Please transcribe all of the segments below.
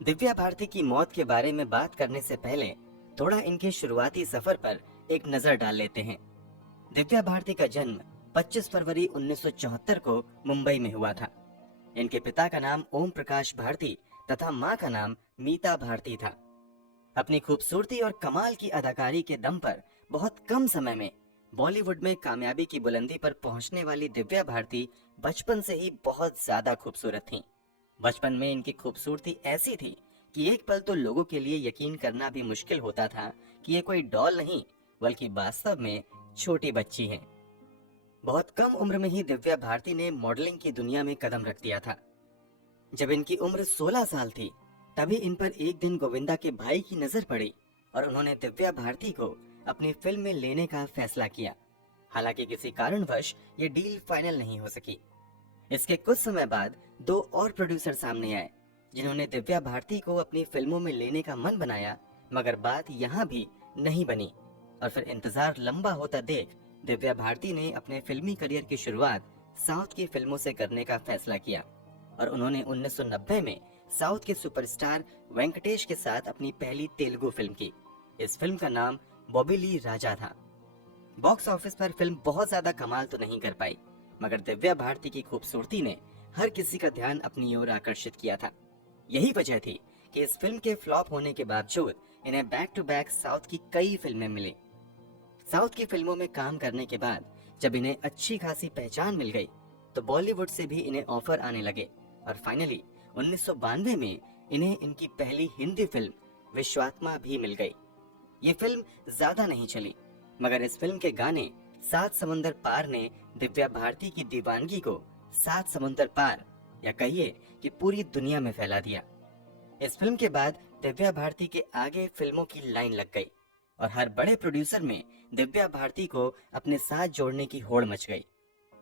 दिव्या भारती की मौत के बारे में बात करने से पहले थोड़ा इनके शुरुआती सफर पर एक नजर डाल लेते हैं। दिव्या भारती का जन्म 25 फरवरी 1974 को मुंबई में हुआ था। इनके पिता का नाम ओम प्रकाश भारती तथा मां का नाम मीता भारती था। अपनी खूबसूरती और कमाल की अदाकारी के दम पर बहुत कम समय में बॉलीवुड में कामयाबी की बुलंदी पर पहुंचने वाली दिव्या भारती बचपन से ही बहुत ज्यादा खूबसूरत थीं। बचपन में इनकी खूबसूरती ऐसी थी कि एक पल तो लोगों के लिए यकीन करना भी मुश्किल होता था कि ये कोई डॉल नहीं बल्कि वास्तव में छोटी बच्ची हैं। बहुत कम उम्र में ही दिव्या भारती ने मॉडलिंग की दुनिया में कदम रख दिया था। जब इनकी उम्र 16 साल थी तभी इन पर एक दिन गोविंदा के भाई की नजर पड़ी और उन्होंने दिव्या भारती को अपनी फिल्म में लेने का फैसला किया। हालांकि किसी कारणवश ये डील फाइनल नहीं हो सकी। इसके कुछ समय बाद दो और प्रोड्यूसर सामने आए जिन्होंने दिव्या भारती को अपनी फिल्मों में लेने का मन बनाया, मगर बात यहाँ भी नहीं बनी और फिर इंतजार लंबा होता देख दिव्या भारती ने अपने फिल्मी करियर की शुरुआत साउथ की फिल्मों से करने का फैसला किया और उन्होंने 1990 में साउथ के सुपरस्टार वेंकटेश के साथ अपनी पहली तेलुगु फिल्म की। इस फिल्म का नाम बॉबी ली राजा था। बॉक्स ऑफिस पर फिल्म बहुत ज्यादा कमाल तो नहीं कर पाई, मगर दिव्या भारती की खूबसूरती ने हर किसी का ध्यान अपनी ओर आकर्षित किया था। यही वजह थी कि इस फिल्म के फ्लॉप होने के बावजूद इन्हें बैक टू बैक साउथ की कई फिल्में मिली। साउथ की फिल्मों में काम करने के बाद जब इन्हें अच्छी खासी पहचान मिल गई तो बॉलीवुड से भी इन्हें ऑफर आने लगे और फाइनली 1992 में इन्हें इनकी पहली हिंदी फिल्म विश्वात्मा भी मिल गई। ये फिल्म ज्यादा नहीं चली, मगर इस फिल्म के गाने सात समुंदर पार ने दिव्या भारती की दीवानगी को सात समुंदर पार या कहिए कि पूरी दुनिया में फैला दिया। इस फिल्म के बाद दिव्या भारती के आगे फिल्मों की लाइन लग गई और हर बड़े प्रोड्यूसर में दिव्या भारती को अपने साथ जोड़ने की होड़ मच गई।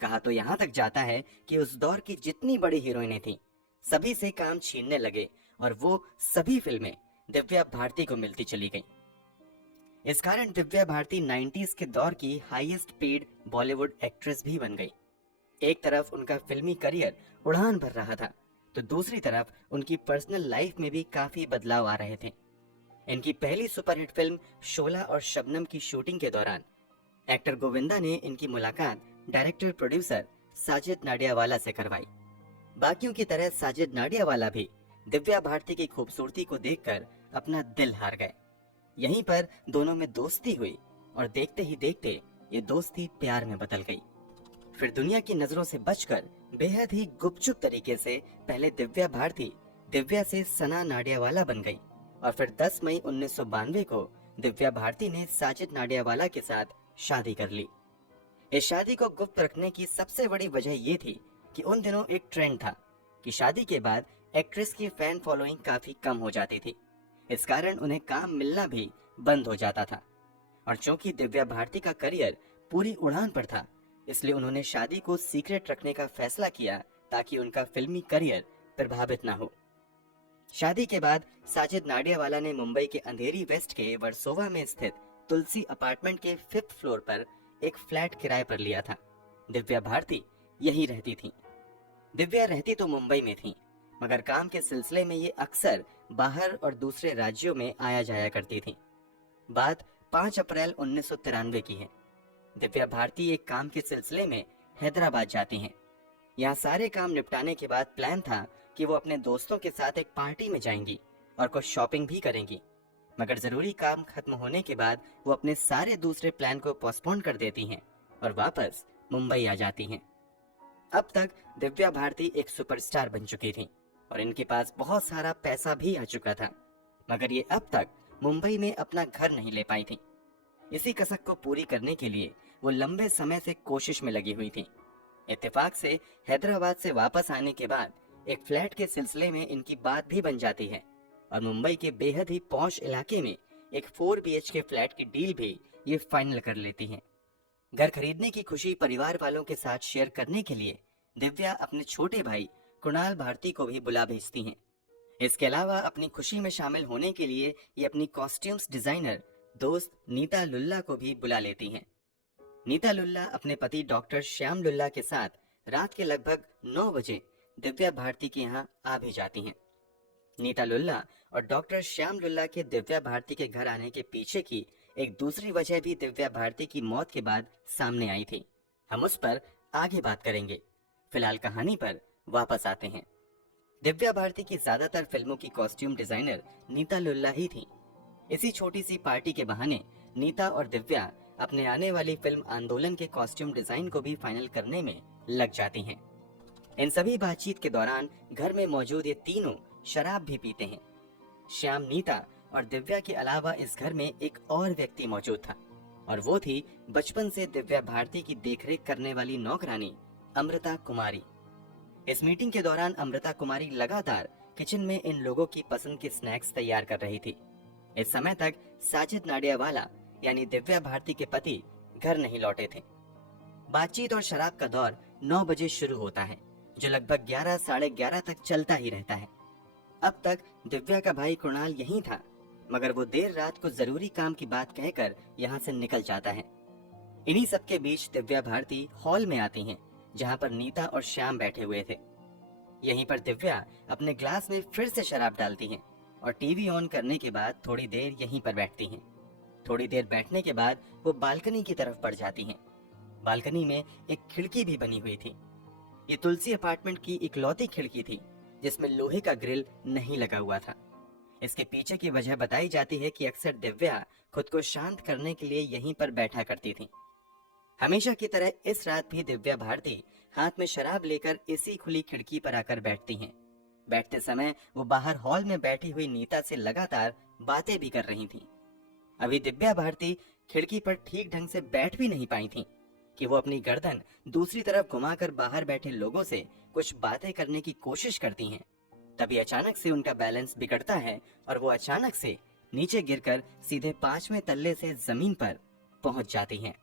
कहा तो यहाँ तक जाता है कि उस दौर की जितनी बड़ी हीरोइनें थीं, सभी से काम छीनने लगे और वो सभी फिल्में दिव्या भारती को मिलती चली गईं। इस कारण दिव्या भारती 90s के दौर की हाईएस्ट पेड बॉलीवुड एक्ट्रेस भी बन गई। एक तरफ उनका फिल्मी करियर उड़ान भर रहा था तो दूसरी तरफ उनकी पर्सनल लाइफ में भी काफी बदलाव आ रहे थे। इनकी पहली सुपरहिट फिल्म शोला और शबनम की शूटिंग के दौरान एक्टर गोविंदा ने इनकी मुलाकात डायरेक्टर प्रोड्यूसर साजिद नाडियावाला से करवाई। बाकियों की तरह साजिद नाडियावाला भी दिव्या भारती की खूबसूरती को देखकर अपना दिल हार गए। यहीं पर दोनों में दोस्ती हुई और देखते ही देखते ये दोस्ती प्यार में बदल गई। फिर दुनिया की नजरों से बचकर बेहद ही गुपचुप तरीके से पहले दिव्या भारती दिव्या से सना नाडियावाला बन गई और फिर 10 मई 1992 को दिव्या भारती ने साजिद नाडियावाला के साथ शादी कर ली। इस शादी को गुप्त रखने की सबसे बड़ी वजह ये थी कि उन दिनों एक ट्रेंड था कि शादी के बाद एक्ट्रेस की फैन फॉलोइंग काफी कम हो जाती थी। इस कारण उन्हें काम मिलना भी बंद हो जाता था और चूंकि दिव्या भारती का करियर पूरी उड़ान पर था, इसलिए उन्होंने शादी को सीक्रेट रखने का फैसला किया ताकि उनका फिल्मी करियर प्रभावित ना हो। शादी के बाद साजिद नाडियावाला ने मुंबई के अंधेरी वेस्ट के वर्सोवा में स्थित तुलसी अपार्टमेंट के 5th फ्लोर पर एक फ्लैट किराए पर लिया था। दिव्या भारती यहीं रहती थी। दिव्या रहती तो मुंबई में थी, मगर काम के सिलसिले में ये अक्सर बाहर और दूसरे राज्यों में आया जाया करती थी। बात 5 अप्रैल 1993 की है। दिव्या भारती एक काम के सिलसिले में हैदराबाद जाती हैं। यहाँ सारे काम निपटाने के बाद प्लान था कि वो अपने दोस्तों के साथ एक पार्टी में जाएंगी और कुछ शॉपिंग भी करेंगी, मगर जरूरी काम खत्म होने के बाद वो अपने सारे दूसरे प्लान को पोस्टपोन कर देती हैं और वापस मुंबई आ जाती हैं। अब तक दिव्या भारती एक सुपरस्टार बन चुकी थी और इनके पास बहुत सारा पैसा भी आ चुका था, मगर ये अब तक मुंबई में अपना घर नहीं ले पाई थी। इसी कसक को पूरी करने के लिए वो लंबे समय से कोशिश में लगी हुई थी। इत्तेफाक से हैदराबाद से वापस आने के बाद एक फ्लैट के सिलसिले में इनकी बात भी बन जाती है और मुंबई के बेहद ही पॉश इलाके में एक 4 BHK फ्लैट की डील भी ये फाइनल कर लेती हैं। घर खरीदने की खुशी परिवार वालों के साथ शेयर करने के लिए दिव्या अपने छोटे भाई कुणाल भारती को भी बुला भेजती हैं। इसके अलावा अपनी खुशी में शामिल होने के लिए ये अपनी कॉस्ट्यूम्स डिजाइनर दोस्त नीता लुल्ला को भी बुला लेती हैं। नीता लुल्ला अपने पति डॉक्टर श्याम लुल्ला के साथ रात के लगभग 9 बजे दिव्या भारती के यहाँ आ भी जाती हैं। नीता लुल्ला और डॉक्टर श्याम लुल्ला के दिव्या भारती के घर आने के पीछे की एक दूसरी वजह भी दिव्या भारती की मौत के बाद सामने आई थी। हम उस पर आगे बात करेंगे। फिलहाल कहानी पर वापस आते हैं। दिव्या भारती की ज्यादातर फिल्मों की कॉस्ट्यूम डिजाइनर नीता लुल्ला ही थी। इसी छोटी सी पार्टी के बहाने नीता और दिव्या अपने आने वाली फिल्म आंदोलन के कॉस्ट्यूम डिजाइन को भी फाइनल करने में लग जाती हैं। इन सभी बातचीत के दौरान घर में मौजूद ये तीनों शराब भी पीते हैं। श्याम, नीता और दिव्या के अलावा इस घर में एक और व्यक्ति मौजूद था और वो थी बचपन से दिव्या भारती की देखरेख करने वाली नौकरानी अमृता कुमारी। इस मीटिंग के दौरान अमृता कुमारी लगातार किचन में इन लोगों की पसंद के स्नैक्स तैयार कर रही थी। इस समय तक साजिद नाडियावाला यानी दिव्या भारती के पति घर नहीं लौटे थे। बातचीत और शराब का दौर 9 बजे शुरू होता है, जो लगभग 11 साढ़े 11 तक चलता ही रहता है। अब तक दिव्या का भाई कुणाल यहीं था, मगर वो देर रात को जरूरी काम की बात कहकर यहाँ से निकल जाता है। इन्हीं सबके बीच दिव्या भारती हॉल में आती हैं, जहाँ पर नीता और श्याम बैठे हुए थे। यहीं पर दिव्या अपने ग्लास में फिर से शराब डालती हैं और टीवी ऑन करने के बाद थोड़ी देर यहीं पर बैठती हैं। थोड़ी देर बैठने के बाद वो बालकनी की तरफ बढ़ जाती हैं। बालकनी में एक खिड़की भी बनी हुई थी। ये तुलसी अपार्टमेंट की इकलौती खिड़की थी जिसमें लोहे का ग्रिल नहीं लगा हुआ था। इसके पीछे की वजह बताई जाती है कि अक्सर दिव्या खुद को शांत करने के लिए यहीं पर बैठा करती थी। हमेशा की तरह इस रात भी दिव्या भारती हाथ में शराब लेकर इसी खुली खिड़की पर आकर बैठती हैं। बैठते समय वो बाहर हॉल में बैठी हुई नीता से लगातार बातें भी कर रही थीं। अभी दिव्या भारती खिड़की पर ठीक ढंग से बैठ भी नहीं पाई थीं कि वो अपनी गर्दन दूसरी तरफ घुमाकर बाहर बैठे लोगों से कुछ बातें करने की कोशिश करती हैं। तभी अचानक से उनका बैलेंस बिगड़ता है और वो अचानक से नीचे गिरकर सीधे 5वें तल्ले से जमीन पर पहुंच जाती हैं।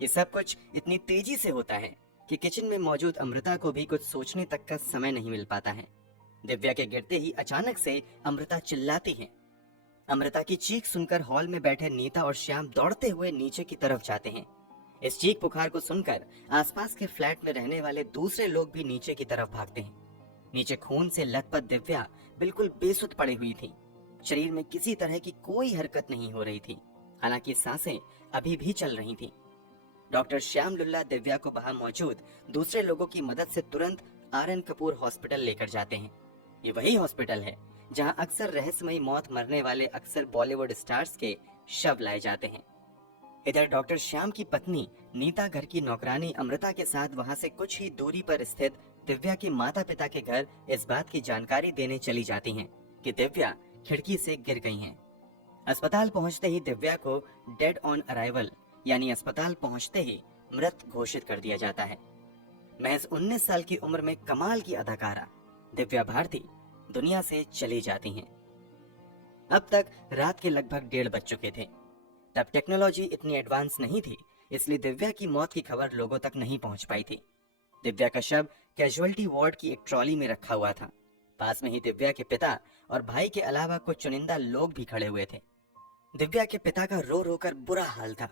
ये सब कुछ इतनी तेजी से होता है कि किचन में मौजूद अमृता को भी कुछ सोचने तक का समय नहीं मिल पाता है। दिव्या के गिरते ही अचानक से अमृता चिल्लाती है। अमृता की चीख सुनकर हॉल में बैठे नीता और श्याम दौड़ते हुए नीचे की तरफ जाते हैं। इस चीख पुकार को सुनकर आसपास के फ्लैट में रहने वाले दूसरे लोग भी नीचे की तरफ भागते हैं। नीचे खून से लथपथ दिव्या बिल्कुल बेसुध पड़ी हुई थी। शरीर में किसी तरह की कोई हरकत नहीं हो रही थी, हालांकि सांसें अभी भी चल रही थीं। डॉक्टर श्याम लुल्ला दिव्या को वहां मौजूद दूसरे लोगों की मदद से तुरंत आर.एन. कपूर हॉस्पिटल लेकर जाते हैं। ये वही हॉस्पिटल है जहां अक्सर रहस्यमयी मौत मरने वाले अक्सर बॉलीवुड स्टार्स के शव लाए जाते हैं। इधर डॉक्टर श्याम की पत्नी नीता घर की नौकरानी अमृता के साथ वहां से कुछ ही दूरी पर स्थित दिव्या के माता पिता के घर इस बात की जानकारी देने चली जाती हैं कि दिव्या खिड़की से गिर गई हैं। अस्पताल पहुंचते ही दिव्या को डेड ऑन अराइवल यानी अस्पताल पहुंचते ही मृत घोषित कर दिया जाता है। महज 19 साल की उम्र में कमाल की अदाकारा दिव्या भारती दुनिया से चली जाती हैं। अब तक रात के लगभग 1:30 बज चुके थे। तब टेक्नोलॉजी इतनी एडवांस नहीं थी, इसलिए दिव्या की मौत की खबर लोगों तक नहीं पहुंच पाई थी। दिव्या का शव कैजुअलिटी वार्ड की एक ट्रॉली में रखा हुआ था। पास में ही दिव्या के पिता और भाई के अलावा कुछ चुनिंदा लोग भी खड़े हुए थे। दिव्या के पिता का रो रो कर बुरा हाल था।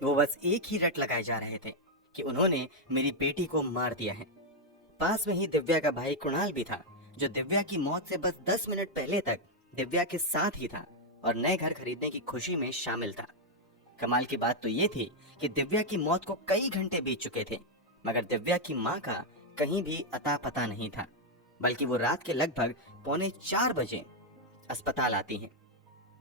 वो बस एक ही रट लगाए जा रहे थे कि उन्होंने मेरी बेटी को मार दिया है। पास में ही दिव्या का भाई कुणाल भी था, जो दिव्या की मौत से बस 10 मिनट पहले तक दिव्या के साथ ही था और नए घर खरीदने की खुशी में शामिल था। कमाल की बात तो ये थी कि दिव्या की मौत को कई घंटे बीत चुके थे, मगर दिव्या की माँ का कहीं भी अता पता नहीं था, बल्कि वो रात के लगभग 3:45 बजे अस्पताल आती हैं।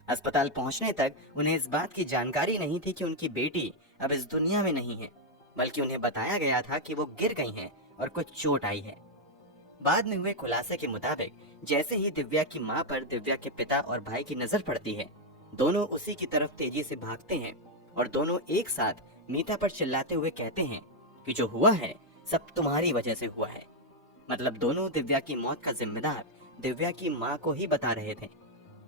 अस्पताल पहुंचने तक उन्हें इस बात की जानकारी नहीं थी कि उनकी बेटी अब इस दुनिया में नहीं है, बल्कि उन्हें बताया गया था कि वो गिर गई हैं और कुछ चोट आई है। बाद में हुए खुलासे के मुताबिक जैसे ही दिव्या की मां पर दिव्या के पिता और भाई की नजर पड़ती है, दोनों उसी की तरफ तेजी से भागते हैं और दोनों एक साथ मीता पर चिल्लाते हुए कहते हैं कि जो हुआ है सब तुम्हारी वजह से हुआ है। मतलब दोनों दिव्या की मौत का जिम्मेदार दिव्या की मां को ही बता रहे थे।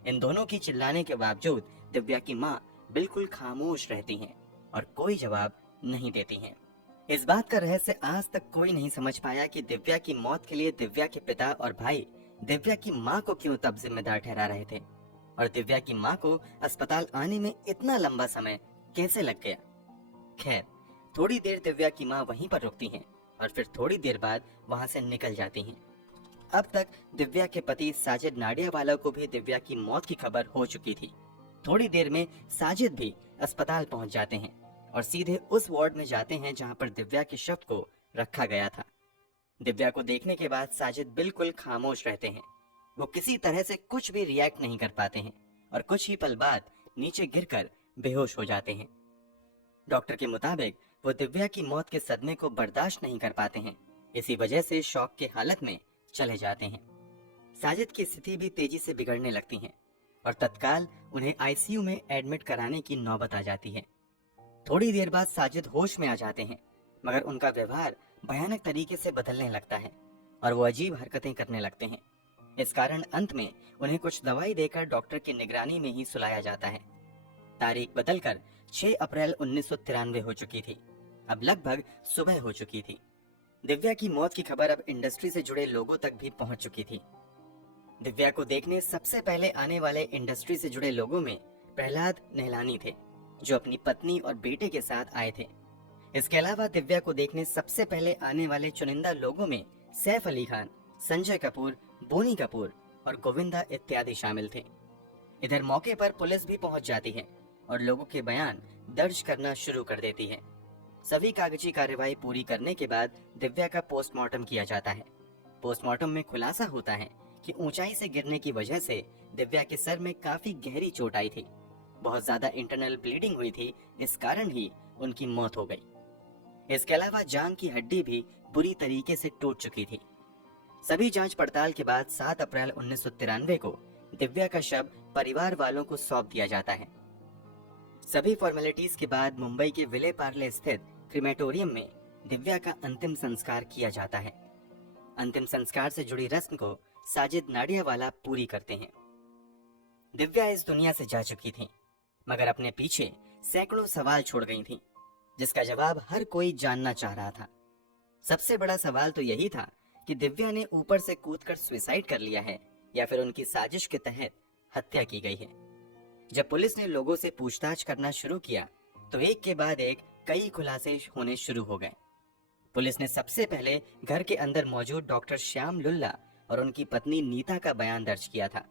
इन दोनों की चिल्लाने के बावजूद दिव्या की मां बिल्कुल खामोश रहती हैं और कोई जवाब नहीं देती हैं। इस बात का रहस्य आज तक कोई नहीं समझ पाया कि दिव्या की मौत के लिए दिव्या के पिता और भाई दिव्या की मां को क्यों तब जिम्मेदार ठहरा रहे थे और दिव्या की मां को अस्पताल आने में इतना लंबा समय कैसे लग गया। खैर, थोड़ी देर दिव्या की मां वहीं पर रुकती हैं और फिर थोड़ी देर बाद वहां से निकल जाती हैं। अब तक दिव्या के पति साजिद नाडियावाला को भी दिव्या की मौत की खबर हो चुकी थी। थोड़ी देर में साजिद भी अस्पताल पहुंच जाते हैं और सीधे उस वार्ड में जाते हैं जहां पर दिव्या के शव को रखा गया था। दिव्या को देखने के बाद साजिद बिल्कुल खामोश रहते हैं। वो किसी तरह से कुछ भी रिएक्ट नहीं कर पाते हैं और कुछ ही पल बाद नीचे गिरकर बेहोश हो जाते हैं। डॉक्टर के मुताबिक वो दिव्या की मौत के सदमे को बर्दाश्त नहीं कर पाते हैं, इसी वजह से शॉक के हालत में चले जाते हैं। साजिद की स्थिति भी तेजी से बिगड़ने लगती है और तत्काल उन्हें आईसीयू में एडमिट कराने की नौबत आ जाती है। थोड़ी देर बाद साजिद होश में आ जाते हैं, मगर उनका व्यवहार भयानक तरीके से बदलने लगता है और वो अजीब हरकतें करने लगते हैं। इस कारण अंत में उन्हें कुछ दवाई देकर डॉक्टर की निगरानी में ही सुलाया जाता है। तारीख बदलकर 6 अप्रैल 1993 हो चुकी थी। अब लगभग सुबह हो चुकी थी। दिव्या की मौत की खबर अब इंडस्ट्री से जुड़े लोगों तक भी पहुंच चुकी थी। दिव्या को देखने सबसे पहले आने वाले इंडस्ट्री से जुड़े लोगों में प्रहलाद नेहलानी थे, जो अपनी पत्नी और बेटे के साथ आए थे। इसके अलावा दिव्या को देखने सबसे पहले आने वाले चुनिंदा लोगों में सैफ अली खान, संजय कपूर, बोनी कपूर और गोविंदा इत्यादि शामिल थे। इधर मौके पर पुलिस भी पहुंच जाती है और लोगों के बयान दर्ज करना शुरू कर देती है। सभी कागजी कार्यवाही पूरी करने के बाद दिव्या का पोस्टमार्टम किया जाता है। पोस्टमार्टम में खुलासा होता है कि ऊंचाई से गिरने की वजह से दिव्या के सर में काफी गहरी चोट आई थी। बहुत ज्यादा इंटरनल ब्लीडिंग हुई थी, इस कारण ही उनकी मौत हो गई। इसके अलावा जांघ की हड्डी भी बुरी तरीके से टूट चुकी थी। सभी जांच पड़ताल के बाद 7 अप्रैल 1993 को दिव्या का शव परिवार वालों को सौंप दिया जाता है। सभी फॉर्मेलिटीज के बाद मुंबई के विले पार्ले स्थित क्रिमेटोरियम में दिव्या का अंतिम संस्कार किया जाता है। अंतिम संस्कार से जुड़ी रस्म को साजिद नाडियावाला पूरी करते हैं। दिव्या इस दुनिया से जा चुकी थी, मगर अपने पीछे सैकड़ों सवाल छोड़ गई थी, जिसका जवाब हर कोई जानना चाह रहा था। सबसे बड़ा सवाल तो यही था कि दिव्या ने ऊपर से कूदकर सुसाइड कर लिया है या फिर उनकी साजिश के तहत हत्या की गई है। जब पुलिस ने लोगों से पूछताछ करना शुरू किया तो एक के बाद एक कई खुलासे होने शुरू हो गए। पुलिस ने सबसे पहले घर के अंदर मौजूद डॉक्टर श्याम लुल्ला और उनकी पत्नी नीता का बयान दर्ज किया था।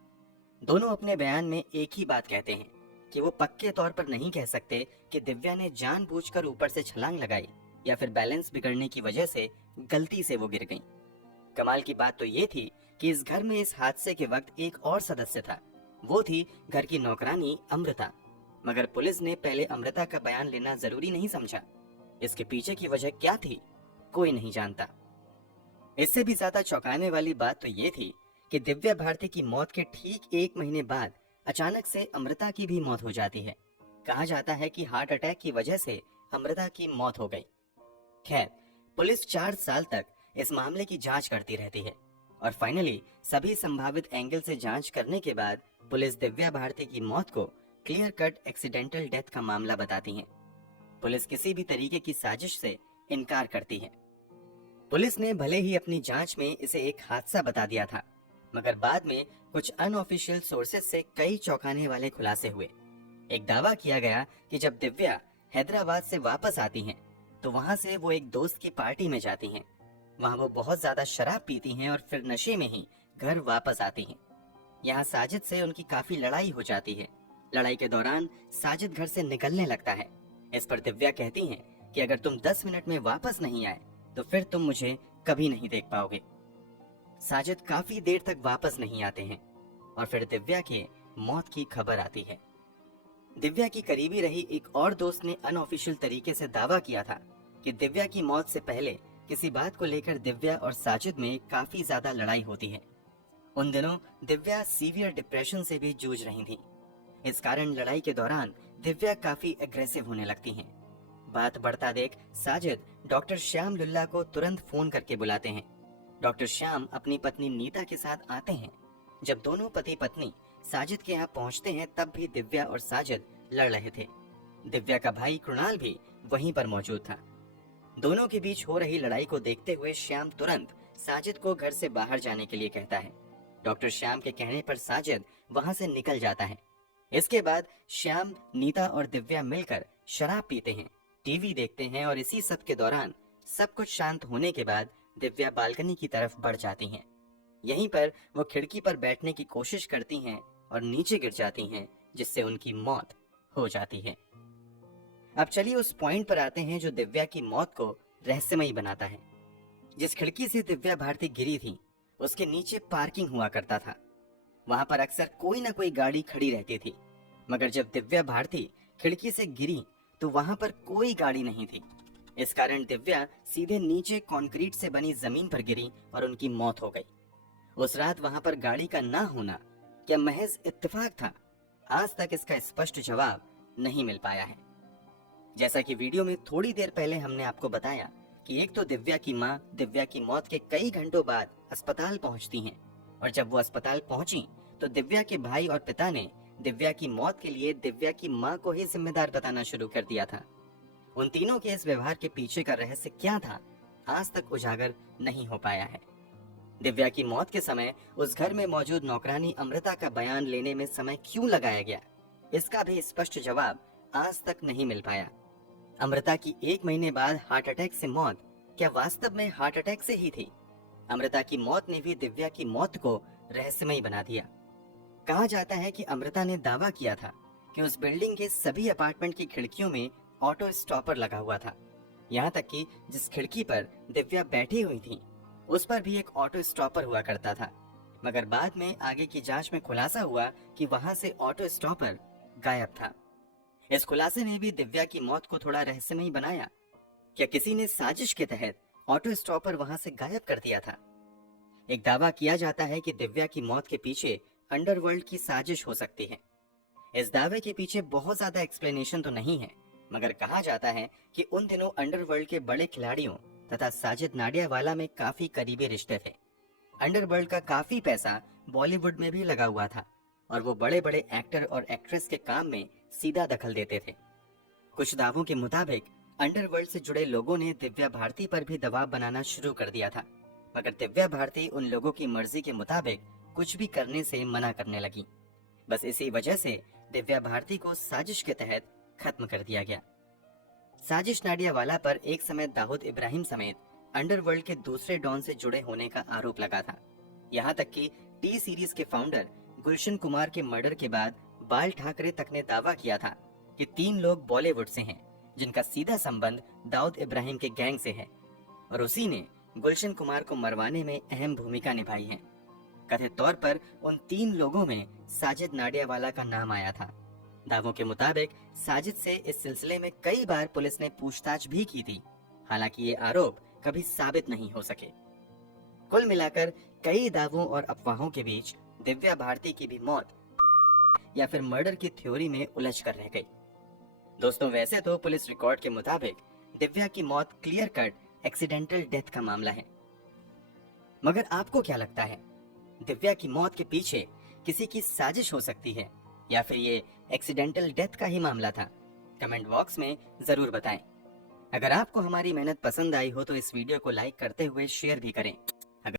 दोनों अपने बयान में एक ही बात कहते हैं कि वो पक्के तौर पर नहीं कह सकते कि दिव्या ने जानबूझकर ऊपर से छलांग लगाई या फिर बैलेंस बिगड़ने की वजह से गलती से वो गिर गईं। कमाल की बात तो ये थी कि इस घर में इस हादसे के वक्त एक और सदस्य था, वो थी घर की नौकरानी अमृता। मगर पुलिस ने पहले अमृता का बयान लेना जरूरी नहीं समझा। इसके पीछे की वजह क्या थी, कोई नहीं जानता। इससे भी ज्यादा चौंकाने वाली बात तो ये थी कि दिव्या भारती की मौत के ठीक 1 महीने बाद अचानक से अमृता की भी मौत हो जाती है। कहा जाता है कि हार्ट अटैक की वजह से अमृता की मौत हो गई। खैर, पुलिस 4 साल तक इस मामले की जांच करती रहती है और फाइनली सभी संभावित एंगल से जांच करने के बाद पुलिस दिव्या भारती की मौत को क्लियर कट एक्सीडेंटल डेथ का मामला बताती है। पुलिस किसी भी तरीके की साजिश से इनकार करती है। पुलिस ने भले ही अपनी जांच में इसे एक हादसा बता दिया था, मगर बाद में कुछ अनऑफिशियल सोर्सेज से कई चौंकाने वाले खुलासे हुए। एक दावा किया गया कि जब दिव्या हैदराबाद से वापस आती हैं, तो वहां से वो एक दोस्त की पार्टी में जाती हैं। वहां वो बहुत ज्यादा शराब पीती हैं और फिर नशे में ही घर वापस आती हैं। यहाँ साजिद से उनकी काफी लड़ाई हो जाती है। लड़ाई के दौरान साजिद घर से निकलने लगता है। इस पर दिव्या कहती हैं कि अगर तुम 10 मिनट में वापस नहीं आए तो फिर तुम मुझे कभी नहीं देख पाओगे। साजिद काफी देर तक वापस नहीं आते हैं और फिर दिव्या के मौत की खबर आती है। दिव्या की करीबी रही एक और दोस्त ने अनऑफिशियल तरीके से दावा किया था कि दिव्या की मौत से पहले किसी बात को लेकर दिव्या और साजिद में काफी ज्यादा लड़ाई होती है। उन दिनों दिव्या सीवियर डिप्रेशन से भी जूझ रही थी। इस कारण लड़ाई के दौरान दिव्या काफी एग्रेसिव होने लगती हैं। बात बढ़ता देख साजिद डॉक्टर श्याम लुल्ला को तुरंत फोन करके बुलाते हैं। डॉक्टर श्याम अपनी पत्नी नीता के साथ आते हैं। जब दोनों पति पत्नी साजिद के यहाँ पहुँचते हैं तब भी दिव्या और साजिद लड़ रहे थे। दिव्या का भाई कृणाल भी वहीं पर मौजूद था। दोनों के बीच हो रही लड़ाई को देखते हुए श्याम तुरंत साजिद को घर से बाहर जाने के लिए कहता है। डॉक्टर श्याम के कहने पर साजिद वहां से निकल जाता है। इसके बाद श्याम, नीता और दिव्या मिलकर शराब पीते हैं, टीवी देखते हैं और इसी सब के दौरान सब कुछ शांत होने के बाद दिव्या बालकनी की तरफ बढ़ जाती हैं। यहीं पर वो खिड़की पर बैठने की कोशिश करती हैं और नीचे गिर जाती हैं, जिससे उनकी मौत हो जाती है। अब चलिए उस पॉइंट पर आते हैं जो दिव्या की मौत को रहस्यमयी बनाता है। जिस खिड़की से दिव्या भारती गिरी थी, उसके नीचे पार्किंग हुआ करता था। वहां पर अक्सर कोई ना कोई गाड़ी खड़ी रहती थी, मगर जब दिव्या भारती खिड़की से गिरी तो वहां पर कोई गाड़ी नहीं थी। इस कारण दिव्या सीधे नीचे कंक्रीट से बनी जमीन पर गिरी और उनकी मौत हो गई। उस रात वहां पर गाड़ी का ना होना क्या महज इत्तेफाक था? आज तक इसका स्पष्ट जवाब नहीं मिल पाया है। जैसा कि वीडियो में थोड़ी देर पहले हमने आपको बताया कि एक तो दिव्या की मां दिव्या की मौत के कई घंटों बाद अस्पताल पहुंचती हैं, और जब वो अस्पताल पहुंची तो दिव्या के भाई और पिता ने दिव्या की मौत के लिए दिव्या की मां को ही जिम्मेदार बताना शुरू कर दिया था। उन तीनों के इस व्यवहार के पीछे का रहस्य क्या था, आज तक उजागर नहीं हो पाया है। दिव्या की मौत के समय उस घर में मौजूद नौकरानी अमृता का बयान लेने में समय क्यों लगाया गया, इसका भी स्पष्ट जवाब आज तक नहीं मिल पाया। अमृता की 1 महीने बाद हार्ट अटैक से मौत क्या वास्तव में हार्ट अटैक से ही थी? अमृता की मौत ने भी दिव्या की मौत को रहस्यमयी बना दिया। कहा जाता है कि अमृता ने दावा किया था कि उस बिल्डिंग के सभी अपार्टमेंट की खिड़कियों में ऑटो स्टॉपर लगा हुआ था। यहाँ तक कि जिस खिड़की पर दिव्या बैठी हुई थी उस पर भी एक ऑटो स्टॉपर हुआ करता था, मगर बाद में आगे की जांच में खुलासा हुआ कि वहां से ऑटो स्टॉपर गायब था। इस खुलासे ने भी दिव्या की मौत को थोड़ा रहस्यमयी बनाया। क्या किसी ने साजिश के तहत ऑटो स्टॉपर वहां से गायब कर दिया था? एक दावा किया जाता है कि दिव्या की मौत के पीछे अंडरवर्ल्ड की साजिश हो सकती है। इस दावे के पीछे बहुत ज्यादा एक्सप्लेनेशन तो नहीं है, मगर कहा जाता है कि उन दिनों अंडरवर्ल्ड के बड़े खिलाड़ियों तथा साजिद नाडियावाला में काफी करीबी रिश्ते थे। अंडरवर्ल्ड का काफी पैसा बॉलीवुड में भी लगा हुआ था और वो बड़े बड़े एक्टर और एक्ट्रेस के काम में सीधा दखल देते थे। कुछ दावों के मुताबिक अंडरवर्ल्ड से जुड़े लोगों ने दिव्या भारती पर भी दबाव बनाना शुरू कर दिया था, मगर दिव्या भारती उन लोगों की मर्जी के मुताबिक कुछ भी करने से मना करने लगी। बस इसी वजह से दिव्या भारती को साजिश के तहत खत्म कर दिया गया। साजिश नाडियावाला पर एक समय दाऊद इब्राहिम समेत अंडरवर्ल्ड के दूसरे डॉन से जुड़े होने का आरोप लगा था। यहाँ तक कि टी सीरीज के फाउंडर गुलशन कुमार के मर्डर के बाद बाल ठाकरे तक ने दावा किया था कि 3 लोग बॉलीवुड से हैं जिनका सीधा संबंध दाऊद इब्राहिम के गैंग से है, और उसी ने गुलशन कुमार को मरवाने में अहम भूमिका निभाई है। कथित तौर पर उन 3 लोगों में साजिद नाडियावाला का नाम आया था। दावों के मुताबिक साजिद से इस सिलसिले में कई बार पुलिस ने पूछताछ भी की थी, हालांकि ये आरोप कभी साबित नहीं हो सके। कुल मिलाकर कई दावों और अफवाहों के बीच दिव्या भारती की भी मौत या फिर मर्डर की थ्योरी में उलझ कर रह गई। दोस्तों, वैसे तो पुलिस रिकॉर्ड के मुताबिक दिव्या की मौत क्लियर कट एक्सीडेंटल डेथ का मामला है, मगर आपको क्या लगता है, दिव्या की मौत के पीछे किसी की साजिश हो सकती है या फिर ये एक्सीडेंटल डेथ का ही मामला था? कमेंट बॉक्स में जरूर बताएं। अगर आपको हमारी मेहनत पसंद आई हो तो इस वीडियो को लाइक करते हुए शेयर भी करें।